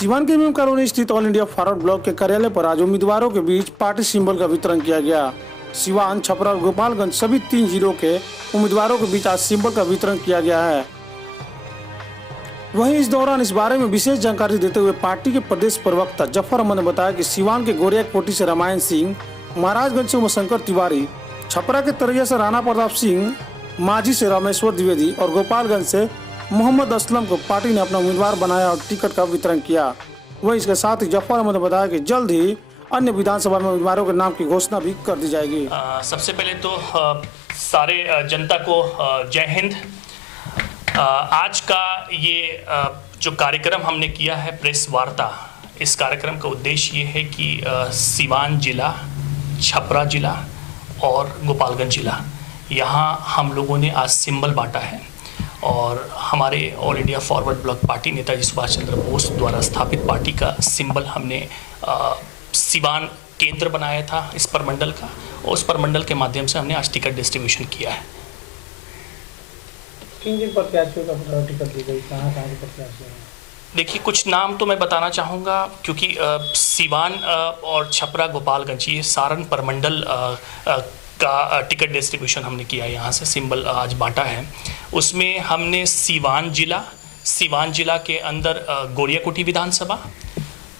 सीवान के MM colony स्थित all India Forward block के कार्यालय पर आज उम्मीदवारों के बीच पार्टी सिंबल का वितरण किया गया। सीवान, छपरा और गोपालगंज सभी 3 जिलों के उम्मीदवारों के बीच आज सिंबल का वितरण किया गया है। वहीं इस दौरान इस बारे में विशेष जानकारी देते हुए पार्टी के प्रदेश प्रवक्ता जफर अहमद ने बताया कि सीवान के गोरिया कोटी से रामायण सिंह, महाराजगंज से उमाशंकर तिवारी, छपरा के तरैया से राणा प्रताप सिंह, माझी से रामेश्वर द्विवेदी और गोपालगंज से मोहम्मद असलम को पार्टी ने अपना उम्मीदवार बनाया और टिकट का वितरण किया। वहीं इसके साथ ही जफर अहमद ने बताया कि जल्द ही अन्य विधानसभा में उम्मीदवारों के नाम की घोषणा भी कर दी जाएगी। सबसे पहले तो सारे जनता को जय हिंद। आज का ये जो कार्यक्रम हमने किया है प्रेस वार्ता, इस कार्यक्रम का उद्देश्य ये है कि सीवान जिला, छपरा जिला और गोपालगंज जिला, यहाँ हम लोगों ने आज सिंबल बांटा है और हमारे ऑल इंडिया फॉरवर्ड ब्लॉक पार्टी नेताजी सुभाष चंद्र बोस द्वारा स्थापित पार्टी का सिंबल हमने सीवान केंद्र बनाया था इस प्रमंडल का, और उस प्रमंडल के माध्यम से हमने आज टिकट डिस्ट्रीब्यूशन किया है। किन प्रत्याशियों का टिकट दी गई, कहाँ के प्रत्याशी हैं? देखिए, कुछ नाम तो मैं बताना चाहूँगा क्योंकि सीवान और छपरा, गोपालगंज, ये सारण प्रमंडल का टिकट डिस्ट्रीब्यूशन हमने किया है। यहाँ से सिंबल आज बांटा है। उसमें हमने सीवान जिला के अंदर गोरिया कोटी विधानसभा,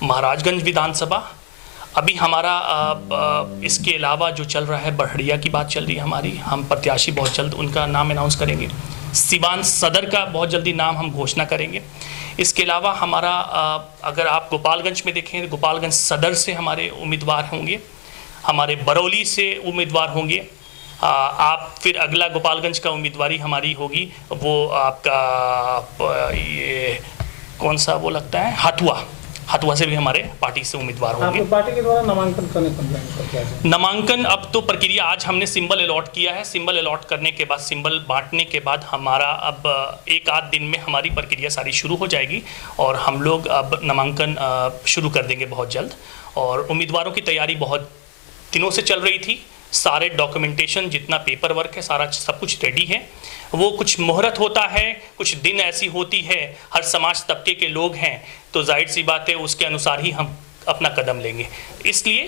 महाराजगंज विधानसभा, अभी हमारा इसके अलावा जो चल रहा है बड़हड़िया की बात चल रही है हमारी, हम प्रत्याशी बहुत जल्द उनका नाम अनाउंस करेंगे। सीवान सदर का बहुत जल्दी नाम हम घोषणा करेंगे। इसके अलावा हमारा अगर आप गोपालगंज में देखें, गोपालगंज सदर से हमारे उम्मीदवार होंगे, हमारे बरौली से उम्मीदवार होंगे। आप फिर अगला गोपालगंज का उम्मीदवारी हमारी होगी वो आपका ये कौन सा वो लगता है, हथुआ से भी हमारे पार्टी से उम्मीदवार होंगे। आपकी पार्टी के द्वारा नामांकन करने नामांकन अब तो प्रक्रिया, आज हमने सिंबल अलॉट किया है। सिंबल अलॉट करने के बाद, सिंबल बांटने के बाद हमारा अब एक आध दिन में हमारी प्रक्रिया सारी शुरू हो जाएगी और हम लोग अब नामांकन शुरू कर देंगे बहुत जल्द। और उम्मीदवारों की तैयारी बहुत दिनों से चल रही थी। सारे डॉक्यूमेंटेशन, जितना पेपर वर्क है, सारा सब कुछ रेडी है। वो कुछ मुहूर्त होता है, कुछ दिन ऐसी होती है, हर समाज तबके के लोग हैं, तो जाहिर सी बात है उसके अनुसार ही हम अपना कदम लेंगे। इसलिए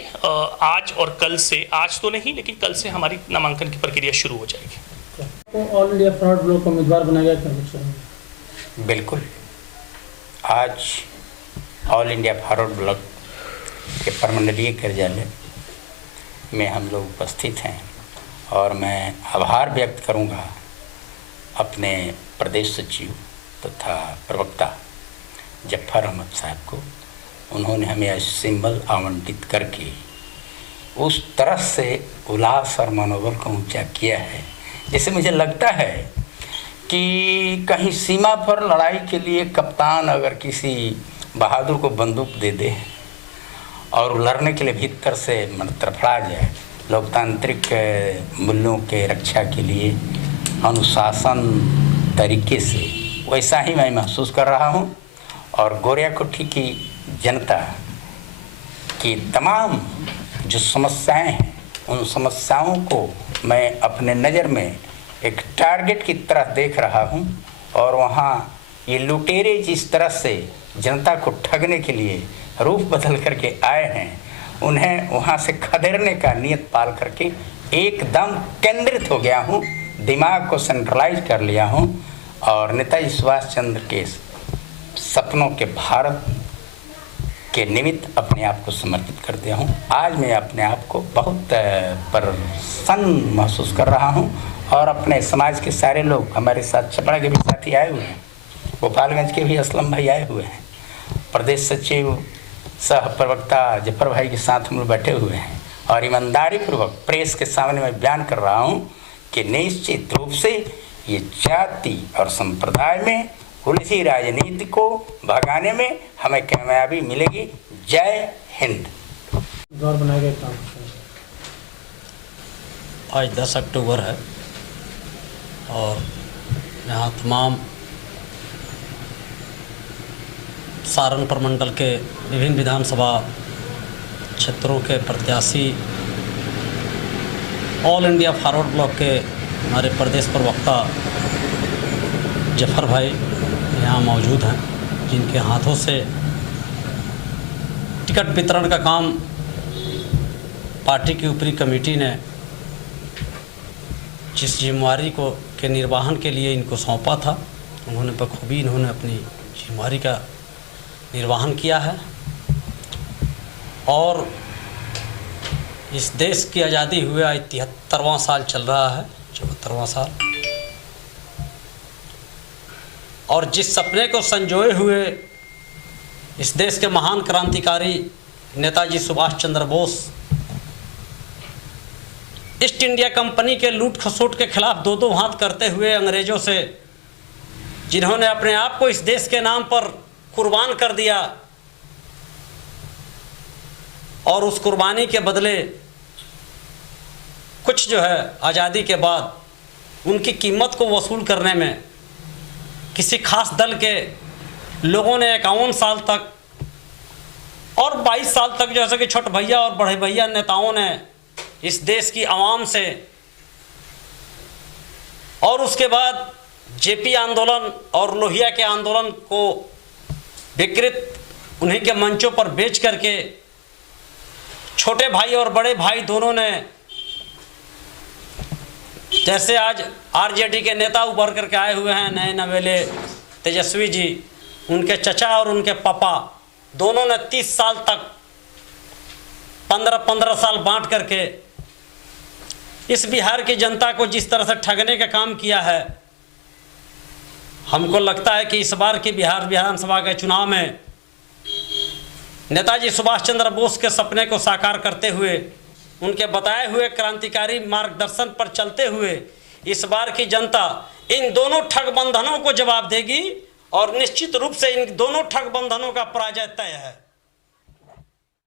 आज और कल से, आज तो नहीं लेकिन कल से हमारी नामांकन की प्रक्रिया शुरू हो जाएगी। तो ऑल इंडिया फॉरवर्ड ब्लॉक का उम्मीदवार बनाया गया? बिल्कुल, आज ऑल इंडिया फॉरवर्ड ब्लॉक के प्रमंडलीय कार्यालय में हम लोग उपस्थित हैं और मैं आभार व्यक्त करूंगा अपने प्रदेश सचिव तथा प्रवक्ता जफर अहमद साहब को। उन्होंने हमें यह सिंबल आवंटित करके उस तरह से उल्लास और मनोबल को ऊंचा किया है, जैसे मुझे लगता है कि कहीं सीमा पर लड़ाई के लिए कप्तान अगर किसी बहादुर को बंदूक दे दे और लड़ने के लिए भीतर से तड़फड़ा जाए, लोकतांत्रिक मूल्यों के रक्षा के लिए अनुशासन तरीके से, वैसा ही मैं महसूस कर रहा हूं। और गोरिया कोठी की जनता की तमाम जो समस्याएं हैं, उन समस्याओं को मैं अपने नज़र में एक टारगेट की तरह देख रहा हूं और वहां ये लुटेरे जिस तरह से जनता को ठगने के लिए रूप बदल करके आए हैं, उन्हें वहाँ से खदेड़ने का नियत पाल करके एकदम केंद्रित हो गया हूँ, दिमाग को सेंट्रलाइज कर लिया हूँ और नेताजी सुभाष चंद्र के सपनों के भारत के निमित्त अपने आप को समर्पित कर दिया हूँ। आज मैं अपने आप को बहुत प्रसन्न महसूस कर रहा हूँ और अपने समाज के सारे लोग, हमारे साथ छपरा के भी साथी आए हुए हैं, गोपालगंज के भी असलम भाई आए हुए हैं, प्रदेश सचिव सह प्रवक्ता जफर भाई के साथ हम लोग बैठे हुए हैं और ईमानदारी पूर्वक प्रेस के सामने मैं बयान कर रहा हूं कि निश्चित रूप से ये जाति और संप्रदाय में उलझी राजनीति को भगाने में हमें कामयाबी मिलेगी। जय हिंद। आज 10 अक्टूबर है और यहाँ तमाम सारण प्रमंडल के विभिन्न विधानसभा क्षेत्रों के प्रत्याशी ऑल इंडिया फॉरवर्ड ब्लॉक के हमारे प्रदेश प्रवक्ता जफर भाई यहाँ मौजूद हैं, जिनके हाथों से टिकट वितरण का काम पार्टी की ऊपरी कमेटी ने जिस जिम्मेवारी को के निर्वहन के लिए इनको सौंपा था, उन्होंने बखूबी अपनी जिम्मेवारी का निर्वहन किया है। और इस देश की आज़ादी हुए आज 73वां साल चल रहा है, 74वां साल। और जिस सपने को संजोए हुए इस देश के महान क्रांतिकारी Netaji Subhash Chandra Bose east India company के लूट खसोट के खिलाफ दो हाथ करते हुए अंग्रेजों से, जिन्होंने अपने आप को इस देश के नाम पर कुर्बान कर दिया, और उस कुर्बानी के बदले कुछ जो है आज़ादी के बाद उनकी कीमत को वसूल करने में किसी खास दल के लोगों ने 51 साल तक और 22 साल तक जैसे कि छोटे भैया और बड़े भैया नेताओं ने इस देश की आवाम से, और उसके बाद जेपी आंदोलन और लोहिया के आंदोलन को विकृत उन्हीं के मंचों पर बेच करके छोटे भाई और बड़े भाई दोनों ने, जैसे आज आरजेडी के नेता उभर करके आए हुए हैं नए नवेले तेजस्वी जी, उनके चचा और उनके पापा दोनों ने 30 साल तक 15-15 साल बांट करके इस बिहार की जनता को जिस तरह से ठगने का काम किया है, हमको लगता है कि इस बार की बिहार विधानसभा के चुनाव में नेताजी सुभाष चंद्र बोस के सपने को साकार करते हुए, उनके बताए हुए क्रांतिकारी मार्गदर्शन पर चलते हुए इस बार की जनता इन दोनों ठग बंधनों को जवाब देगी, और निश्चित रूप से इन दोनों ठग बंधनों का पराजय तय है।